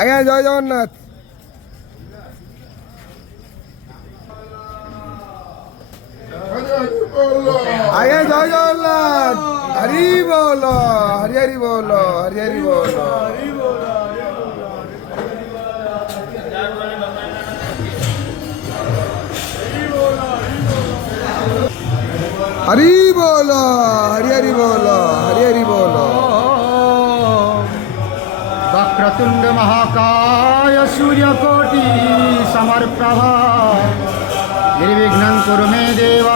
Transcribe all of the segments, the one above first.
ଆଜ୍ଞା ଜୟ ଜଗନ୍ନାଥ। ଆଜ୍ଞା ଜୟ ଜଗନ୍ନାଥ। ହରି ବୋଲ ହରି ହରି ବୋଲ ହରି ହରି ବୋଲ। हरि बोलो हरि बोलो हरि बोलो। वक्रतुंड महाकाय सूर्यकोटि समप्रभा निर्विघ्नं कुरु मे देव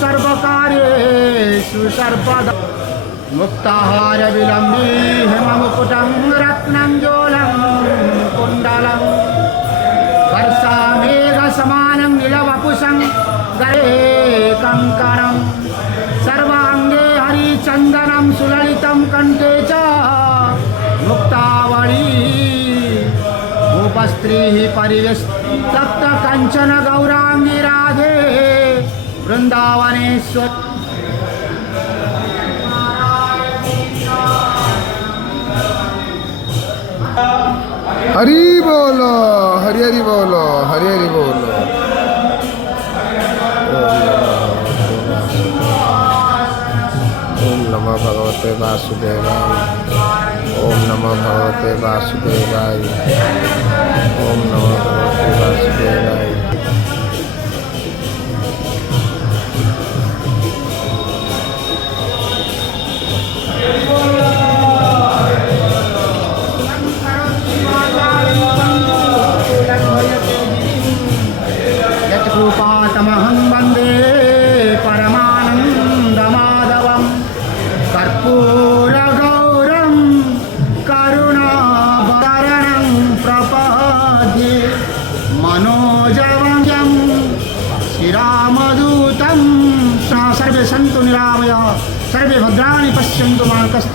सर्वकार्येषु सर्वदा मुक्ताहार विलम्बी हेममुकुटं रत्नञ्जोलं कुण्डलं वर्षामेघसमानं नीलवपुषं गरे कंकणं सर्वांगे हरिचन्दनं सुललितं कंठे च मुक्तावली भूपस्त्रीः परिवेष्टप्त कंचन गौरांगी राधे वृंदावनेश्वर। हरि बोलो हरि बोलो हरि बोलो। ओम नमः भगवते वासुदेवाय। ओम नमः भगवते वासुदेवाय। ओम नमः भगवते वासुदेवाय। यत्कृपातमहं वन्दे परमानन्दमाधवं कर्पूरगौरं करुणावरणं प्रपद्ये मनोजवं श्रीरामदूतं सर्वे सन्तु निरामयाः सर्वे भद्राणि पश्यन्तु मा कश्चित्